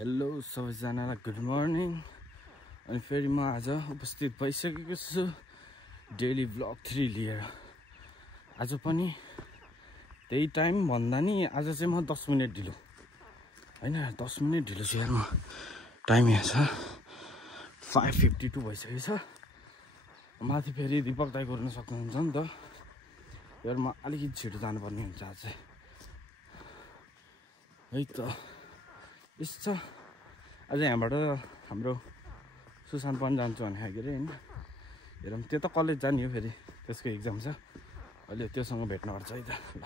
Hello सबैजनालाई good morning. अनि फेरि म आज उपस्थित भइसकेको छु डेली भ्लग 3 लिएर। आज पनि त्यही टाइम भन्दा नि आज चाहिँ म 10 मिनेट ढिलो हैन, 10 मिनेट ढिलो छु यार। म टाइम यहाँ छ 5:52 भइसकेको छ। माथि फेरि दीपक दाइ गर्न सक्नुहुन्छ नि त यार। म अलिकति छिटो जानुपर्ने हुन्छ आज है त। यस्तो आज यहाँबाट हाम्रो सुशान्त पनि जान्छु भने खाएको अरे हैन। हेरौँ त्यो त कलेज जाने हो, फेरि त्यसको एक्जाम छ। अहिले त्योसँग भेट्नुपर्छ है त। ल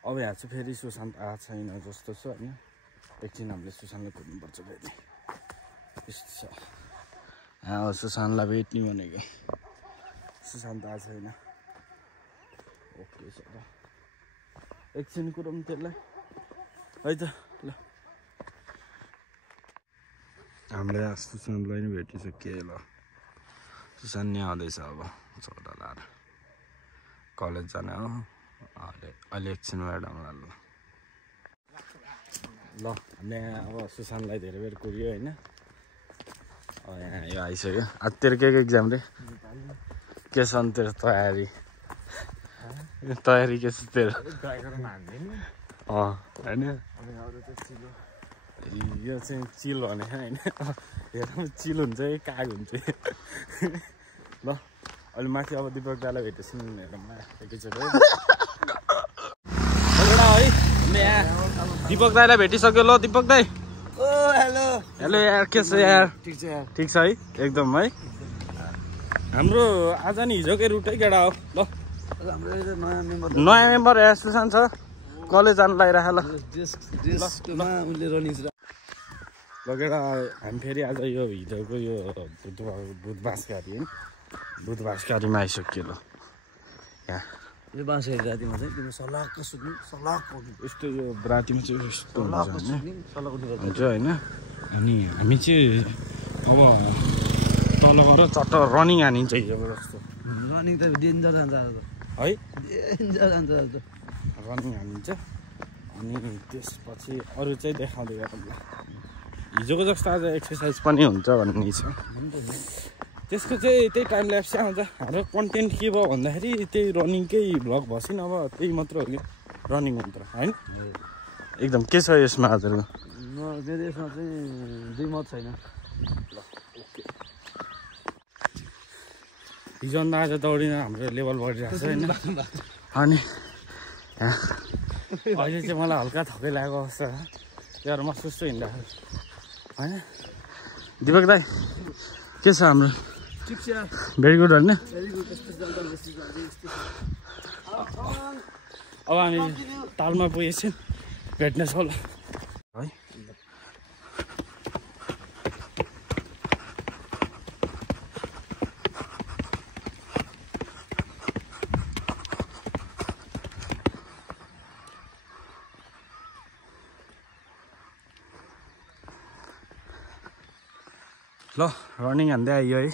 अब यहाँ चाहिँ फेरि सुशान्त आएको छैन जस्तो छ हैन। एकछिन हामीले सुशान्तलाई खोज्नुपर्छ फेरि। यस्तो छ यहाँ सुशान्तलाई भेट्ने भनेको। सुशान्त आएको छैन। ओके छ त, एकछिन कुरौँ त्यसलाई है त। ल हामीले सुशान्तलाई नै भेटिसक्यो। ल सुशान्त नि आउँदैछ अब चौडा लाएर कलेज जाने हो। अहिले एकछिन भेटौँला। ल हामीले अब सुशान्तलाई धेरै बेर कुर्यो होइन। यहाँ यो आइसक्यो। आज तेरो के एक्जाम रे? के छ नि तेरो तयारी? तयारी के छ तेरो? होइन यो चाहिँ चिल भने होइन। हेरौँ चिल हुन्छ कि काग हुन्छ। ल अहिले माथि अब दीपक दालाई भेटेपछि हेरौँ न एकैचोटि है। हामीले यहाँ दीपक दाईलाई भेटिसक्यो। ल दीपक दाई। ओ हेलो हेलो यार, के छ यार? ठीक छ यार। ठिक छ है एकदम है। हाम्रो आज नि हिजोकै रुटै केटा हो। ल नयाँ मेम्बर यहाँ सुशान्त छ, कलेज जानु लागिरहेको। ल ल केटा हामी फेरि आज यो हिजोको यो बुधबासकारी है, बुधबासकारीमा आइसक्यो। ल यहाँ यो बाँसको रातिमा चाहिँ तिम्रो सल्लाहको सुत्नु सल्लाहको यस्तो यो रातिमा चाहिँ यस्तो सल्लाहको सुत्ने सल्लाहको हुन्छ होइन। अनि हामी चाहिँ अब तल गएर चट्ट रनिङ हानिन्छ हिजोको जस्तो। रनिङ त डेन्जर जान्छ आज है, डेन्जर जान्छ आज त रनिङ हानिन्छ। अनि त्यसपछि अरू चाहिँ देखाउँदै गरौँ। ल हिजोको जस्तो आज एक्सर्साइज पनि हुन्छ भन्ने छ। त्यसको चाहिँ त्यही टाइम ल्याप्सै आउँछ। हाम्रो कन्टेन्ट के भयो भन्दाखेरि त्यही रनिङकै भ्लग भएपछि अब त्यही मात्र हो कि रनिङ मात्र होइन। एकदम के छ यसमा हजुरको? मेरो यसमा चाहिँ दुई मत छैन। ल ओके। हिजोभन्दा आज दौडिन हाम्रो लेभल बढिरहेको छ होइन। अनि अहिले चाहिँ मलाई हल्का थकै लागेको अवस्था यार। म सुस्तो हिँड्दाखेरि होइन। दीपक दाई के छ हाम्रो? ठिक छ यार, भेरी गुड होइन। Very good. अब हामी तालमा पुगेछौँ, भेट्नेछौँ होला है। ल रनिङ हान्दै आइयो है।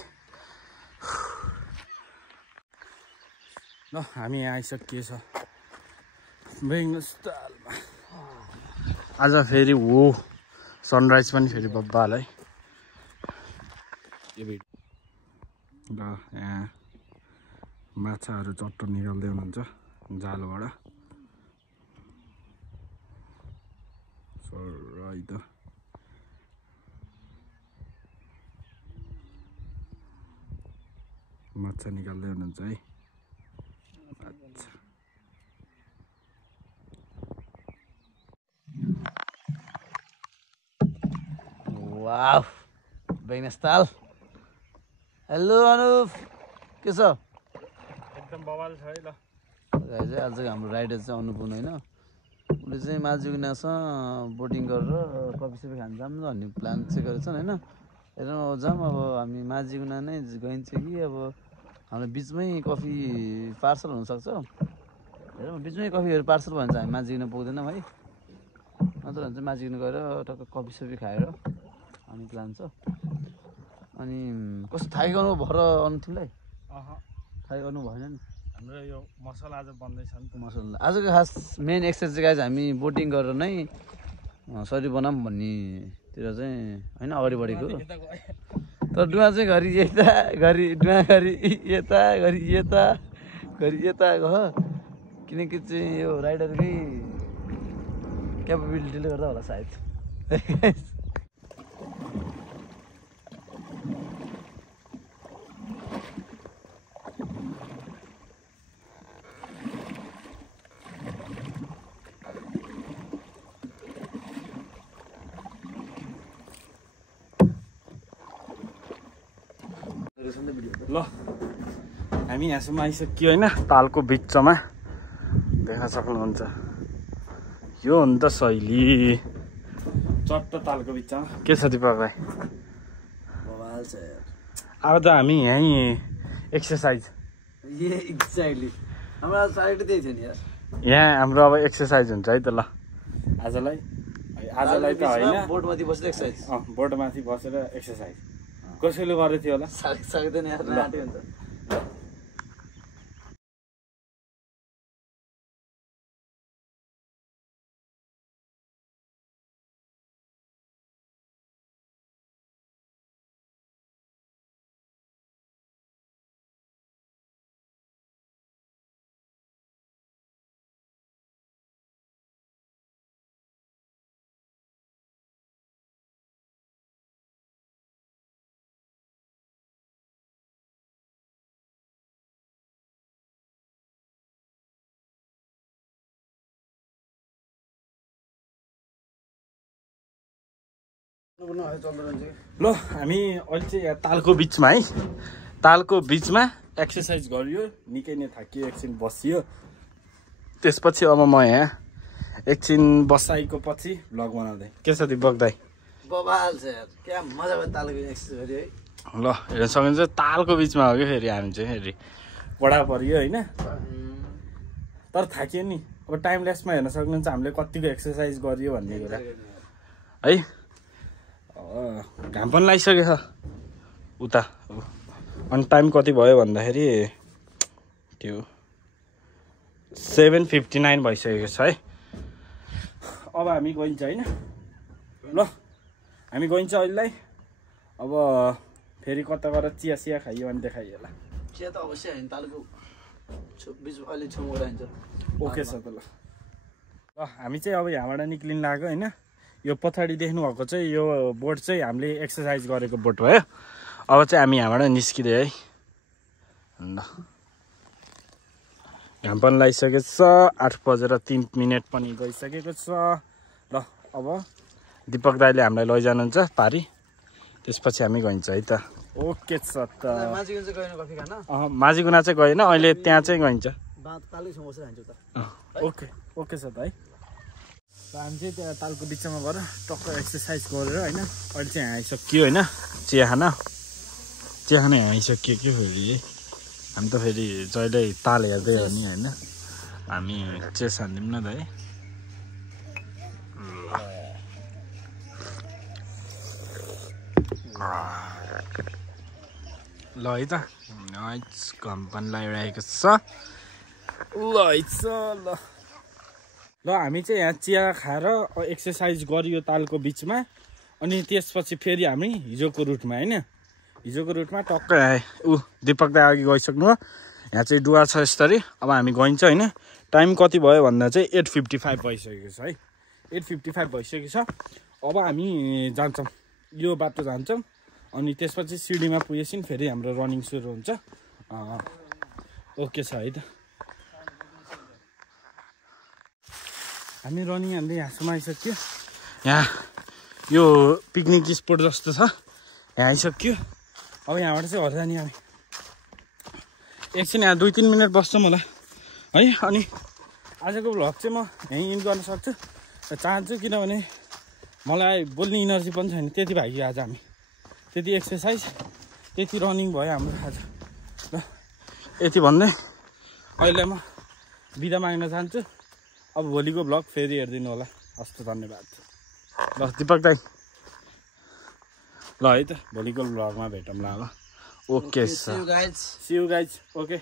ल हामी यहाँ आइसकिएछ बेङ्गस्थलमा। आज फेरि हो सनराइज पनि फेरि बब्बाल है। ल यहाँ माछाहरू चट्ट निकाल्दै हुनुहुन्छ जालोबाट। है त माछा निकाल्दै हुनुहुन्छ है। अच्छा वाव बेङ्गस्थल। हेलो अनुप, के छ? एकदम बवाल छ है। ल चाहिँ आज हाम्रो राइडर चाहिँ अनुपुन होइन। उसले चाहिँ माझुनासँग बोटिङ गरेर कफी सफी खान जाऊँ भन्ने प्लान चाहिँ गरेको छन् होइन। हेरौँ अब जाऊँ। अब हामी माझिगुना नै गइन्छ कि अब हाम्रो बिचमै कफी पार्सल हुनसक्छ। हेरौँ बिचमै कफीहरू पार्सल भयो भने चाहिँ हामी माझिगुना पुग्दैनौँ है। नत्र भने चाहिँ माझिगुना गएर टक्क कफी सफी खाएर आउने प्लान छ। अनि कस्तो थाहै गर्नु भएर अनु तिमीलाई? थाहै गर्नु भएन नि। हाम्रो यो मसला आज बन्दैछ नि त मसला आजको खास मेन एक्सर्साइज चाहिँ गाइज हामी बोटिङ गरेर नै शरीर बनाऊँ भन्नेतिर चाहिँ होइन अगाडि बढेको तर डुवा चाहिँ घरि यता घरि डुवा घरि यता घरि यता घरि यता हो किनकि चाहिँ यो राइडरकै क्यापेबिलिटीले गर्दा होला सायद ल हामी यहाँसम्म आइसक्यो होइन तालको बिचमा देख्न सक्नुहुन्छ यो हो नि त शैली चट्ट तालको बिचमा के छ दिपक भाइ अब त हामी यहीँ एक्सर्साइज यहाँ हाम्रो अब एक्सर्साइज हुन्छ है त ल आजलाई त होइन बोटमाथि बसेर एक्सर्साइज बोटमाथि बसेर एक्सर्साइज कसैले गरेको थियो होला सक्दैन ल हामी अहिले चाहिँ यहाँ तालको बिचमा है तालको बिचमा एक्सर्साइज गरियो निकै नै थाकियो एकछिन बसियो त्यसपछि अब म यहाँ एकछिन बसाइको पछि भ्लग बनाउँदै के छ दिपक दाइ बबाल छ यार क्या मजाको तालको एक्सर्साइज गर्यो है ल हेर्न सकिन्छ तालको बिचमा हो कि फेरि हामी चाहिँ फेरि कडा परियो होइन तर थाकियो नि अब टाइम लेसमा हेर्न सक्नुहुन्छ हामीले कतिको एक्सर्साइज गरियो भन्ने कुरा है घाम पनि लागिसकेको छ उता अनि टाइम कति भयो भन्दाखेरि त्यो 7:59 भइसकेको छ है अब हामी गइन्छ होइन ल हामी गइन्छ अहिलेलाई अब फेरि कता गएर चिया सिया खाइयो भने देखाइयो होला चिया त अवश्य होइन तालको बिच अहिले छेउमा गइन्छ ओके छ त ल हामी चाहिँ अब यहाँबाट निक्लिन लाग्यो होइन यो पछाडि देख्नुभएको चाहिँ यो बोट चाहिँ हामीले एक्सर्साइज गरेको बोट भयो अब चाहिँ हामी यहाँबाट निस्किँदै है ल घाम पनि लागिसकेको छ 8:03 पनि गइसकेको छ ल अब दिपक दाइले हामीलाई लैजानुहुन्छ पारी त्यसपछि हामी गइन्छ है त ओके छ त माझीगुना चाहिँ गएन अहिले त्यहाँ चाहिँ गइन्छ ओके ओके छ त है हामी चाहिँ त्यहाँ तालको बिचमा गएर टक्क एक्सर्साइज गरेर होइन अहिले चाहिँ यहाँ आइसक्यो होइन चिया खान यहाँ आइसक्यो कि फेरि है हामी त फेरि जहिले ताल हेर्दै हो नि होइन हामी चेस हान्दिउँ न त है ल है त घाम पनि लगाइरहेको छ ल है त ल हामी चाहिँ यहाँ चिया खाएर एक्सर्साइज गरियो तालको बिचमा अनि त्यसपछि फेरि हामी हिजोको रुटमा होइन हिजोको रुटमा टक्क दिपक दाइ अघि गइसक्नु हो यहाँ चाहिँ डुवा छ यसरी अब हामी गइन्छ होइन टाइम कति भयो भन्दा चाहिँ 8:55 भइसकेको छ है 8:55 भइसकेको छ अब हामी जान्छौँ यो बाटो जान्छौँ अनि त्यसपछि सिडीमा पुगेपछि फेरि हाम्रो रनिङ सुरु हुन्छ ओके छ है त हामी रनिङ हान्दै यहाँसम्म आइसक्यो यहाँ यो पिकनिक स्पोट जस्तो छ यहाँ आइसक्यो अब यहाँबाट चाहिँ हर्दा नि हामी एकछिन यहाँ 2-3 मिनट बस्छौँ होला है अनि आजको भ्लग चाहिँ म यहीँ इन्ड गर्न सक्छु चाहन्छु किनभने मलाई बोल्ने इनर्जी पनि छैन त्यति भाग्यो आज हामी त्यति एक्सर्साइज त्यति रनिङ भयो हाम्रो आज ल यति भन्दै अहिले म बिदा माग्न चाहन्छु अब भोलिको भ्लग फेरि हेरिदिनु होला हस् त धन्यवाद ल दिपक दाइ ल है त भोलिको भ्लगमा भेटौँला ल okay see you guys okay